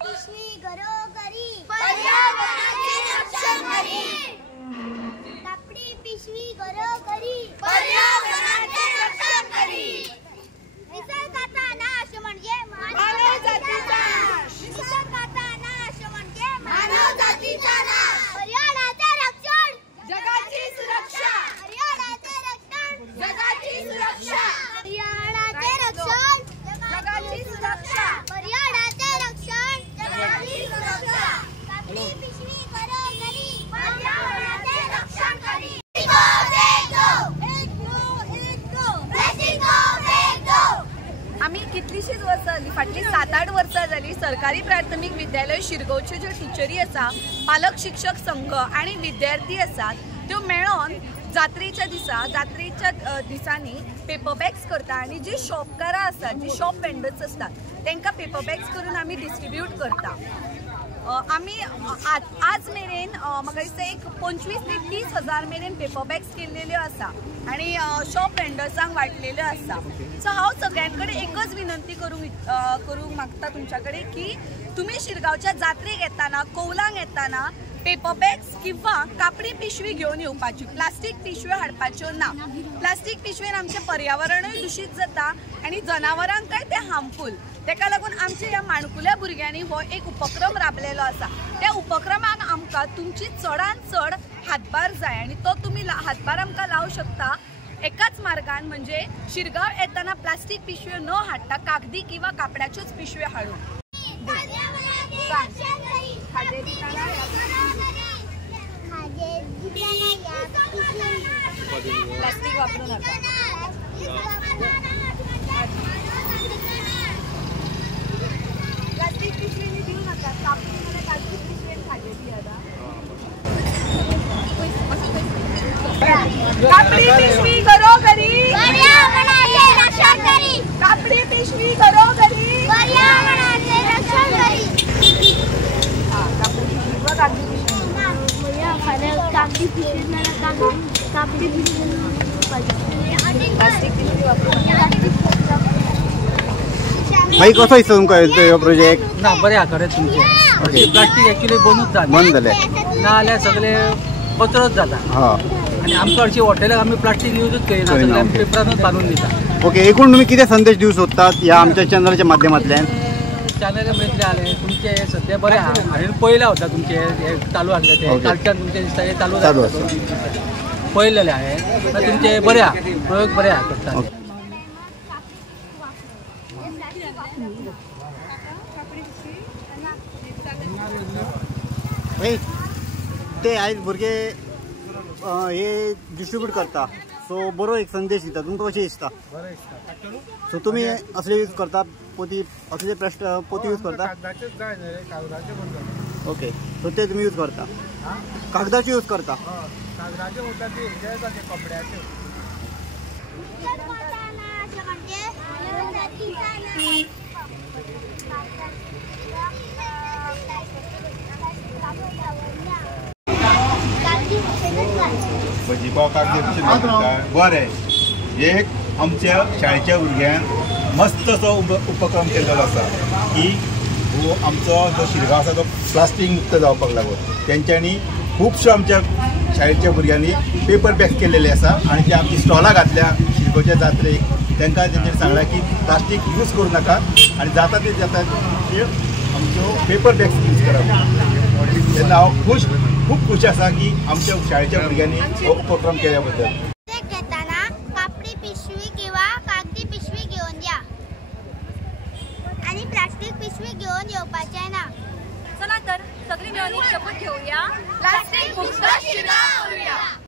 पिशवी घरोघरी पर्यावरणाचे रक्षण करी. कापडी पिशवी घरोघरी पर्यावरणाचे रक्षण करी. निसर्गाचा नाश म्हणजे मानव जातीचा नाश. निसर्गाचा नाश म्हणजे मानव जातीचा नाश. पर्यावरणाचे रक्षण जगाची सुरक्षा. पर्यावरणाचे रक्षण जगाची सुरक्षा. पर्यावरणाचे रक्षण जगाची सुरक्षा. पर्यावरणाचे रक्षण जगाची सुरक्षा. कापडी पिशवी घरोघरी पर्यावरणाचे रक्षण करी. आम्ही कितलीशीच वर्सां जाली, फाटली 7-8 वर्सां जाली सरकारी प्राथमिक विद्यालय शिरगांवच्यो ज्यो टिचरी आसा, पालक शिक्षक संघ आणि विद्यार्थी आसात त्यो मेळोन जात्रेच्या दिसांनी पेपर बॅग्स करता आणि जी शॉपकारां आसात, जी शॉप वेंडर्स असतात तांकां पेपर बॅग्स करून आमी डिस्ट्रिब्यूट करता. आमी आज मेरेन म्हाका दिसता एक 25 ते 30 हजार मेरेन पेपर बॅग्स केल्लेल्यो आसा आणि शॉप वेंडर्सांक वाटलेल्यो आसा. सो हांव सगळ्यां कडेन एकच विनंती करूंक मागता तुमच्या कडेन की तुमी शिरगांवच्या जात्रेक येताना, कौलांक येताना पेपर बॅग्स किंवा कापडी पिशवी घेवन येवपाची. प्लास्टीक पिशव्यो हाडपाच्यो ना. प्लास्टीक पिशवेन आमचें पर्यावरणूय दूषित जाता आणि जनावरांकाय ते हार्मफूल. तेका लागून आमच्या ह्या माणकुल्या भुरग्यांनी हो एक उपक्रम राबलेलो आसा. त्या उपक्रमाक आमकां तुमची चडांत चड हातभार जाय आणि तो तुमी हातभार आमकां लावूं शकता एकाच मार्गान, म्हणजे शिरगांव येताना प्लास्टीक पिशव्यो न हाडटा कागदी किंवा कापडाच्योच पिशव्यो हाडून. प्लास्टिक वापरू नका. प्लास्टिक पिशवी देऊ नका. प्लास्टिक पिशवी खाजेली आता. कापडी पिशवी घरोघरी पर्यावरणाचे रक्षण करी. कापडी पिशवी घरोघरी पर्यावरणाचे रक्षण करी. कापडी पिशवी व कागदी पिशवी. कागदी पिशवी कापडी पिशवी प्लास्टिक पिशवी वापरू भाई कसो दिसता तुमकां हो प्रोजेक्ट? ना बरें आसा तुमचे. प्लास्टीक एक्चुअली बंद जालें ना जाल्यार सगळे कचरोच जाता. आणि आमकां हरशीं हॉटेलाक आमी प्लास्टीक यूजच करिना, सगळे आमी पेपरानूच बांदून दिता. ओके, एकूण तुमी कितें संदेश दिवंक सोदतात ह्या आमच्या चॅनलाच्या माध्यमांतल्यान? चॅनल म्हणटले जालें तुमचे सद्या बरें आहा. हांवें पळयलां होता तुमचे हे चालू आसले ते कालच्यान तुमचे दिसता हे चालू पळयलेले हांवें. तुमचे बरें आहा, प्रयोग बरें आहा करता. ते आयज भुरगे हे डिस्ट्रीब्यूट करता, सो बरो एक संदेश दिता. तुमकां कशें दिसता? सो तुमी असले यूज करता पोती, असले पोती यूज करता? ओके, सो ते तुमी यूज करता. कागदाचे यूज करता? भजीपाव कागदी बरें. एक आमच्या शाळेच्या भुरग्यांक मस्त असो उपक्रम केल्लो आसा की हो आमचो जो शिरगांव आसा तो प्लास्टीक मुक्त जावपाक लागून तेंच्यांनी खुबश्यो आमच्या शाळेच्या भुरग्यांनी पेपर बॅग्स केलेले आसा आणि ते आमची स्टॉलां घातल्या शिरगांवच्या जात्रेक. तांकां तेंचेर सांगलां की प्लास्टीक यूज करूं नाका आणि जाता ते आमच्यो पेपर बॅग्स यूज करप. तेन्ना हांव खूप खुश आसा की आमच्या शाळेच्या भुरग्यांनी हो उपक्रम केल्या बद्दल. घेताना कापडी पिशवी किंवा कागदी पिशवी घेऊन या आणि प्लास्टिक पिशवी घेऊन येवपाचे ना. चला तर सगळी मिळून शपथ घेऊया. प्लास्टिक मुक्त शिरगांव.